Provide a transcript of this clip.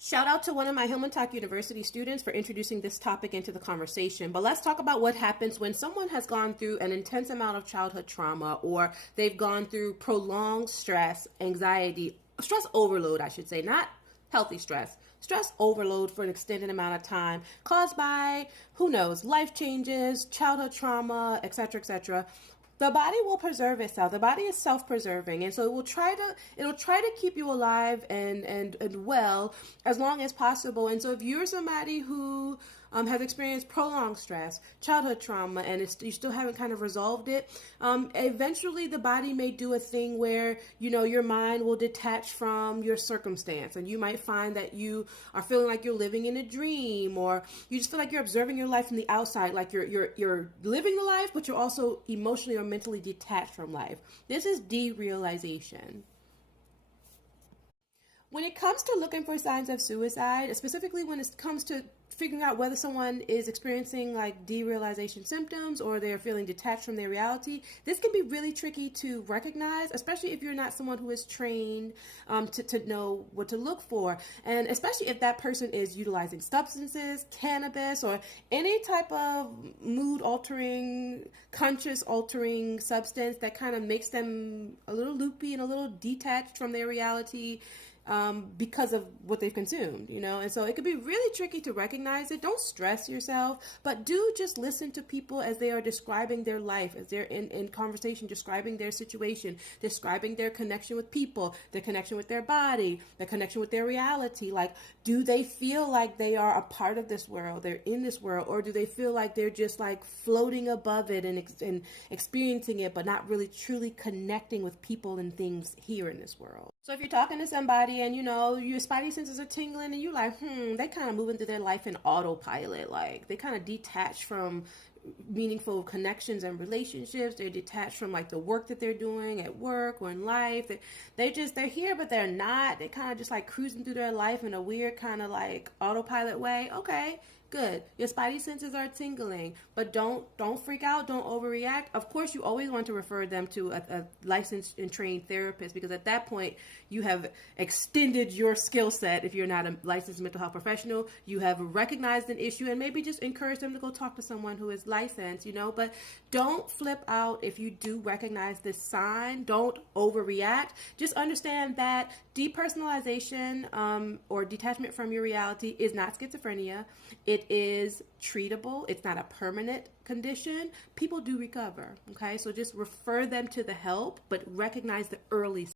Shout out to one of my Hillman Talk University students for introducing this topic into the conversation. But let's talk about what happens when someone has gone through an intense amount of childhood trauma, or they've gone through prolonged stress, anxiety, stress overload, I should say, not healthy stress overload for an extended amount of time caused by, who knows, life changes, childhood trauma, etc., etc. The body will preserve itself. The body is self-preserving, and so it'll try to keep you alive and well as long as possible. And so if you're somebody who has experienced prolonged stress, childhood trauma, and you still haven't kind of resolved it, eventually the body may do a thing where, your mind will detach from your circumstance, and you might find that you are feeling like you're living in a dream, or you just feel like you're observing your life from the outside, like you're living the life, but you're also emotionally or mentally detached from life. This is derealization. When it comes to looking for signs of suicide, specifically when it comes to figuring out whether someone is experiencing like derealization symptoms or they're feeling detached from their reality, this can be really tricky to recognize, especially if you're not someone who is trained to know what to look for. And especially if that person is utilizing substances, cannabis, or any type of mood altering, conscious altering substance that kind of makes them a little loopy and a little detached from their reality, because of what they've consumed, and so it could be really tricky to recognize it. Don't stress yourself, but do just listen to people as they are describing their life, as they're in conversation, describing their situation, describing their connection with people, their connection with their body, their connection with their reality. Like, do they feel like they are a part of this world, they're in this world, or do they feel like they're just like floating above it and experiencing it, but not really truly connecting with people and things here in this world? So if you're talking to somebody and your spidey senses are tingling and you like, they kind of moving through their life in autopilot, like they kind of detached from meaningful connections and relationships. They're detached from like the work that they're doing at work or in life. They're here, but they're not. They kind of just like cruising through their life in a weird kind of like autopilot way. Okay, good. Your spidey senses are tingling, but don't freak out. Don't overreact. Of course, you always want to refer them to a licensed and trained therapist, because at that point you have extended your skill set. If you're not a licensed mental health professional, you have recognized an issue, and maybe just encourage them to go talk to someone who is licensed. But don't flip out if you do recognize this sign. Don't overreact. Just understand that depersonalization, or detachment from your reality, is not schizophrenia. It is treatable. It's not a permanent condition. People do recover. Okay, so just refer them to the help, but recognize the early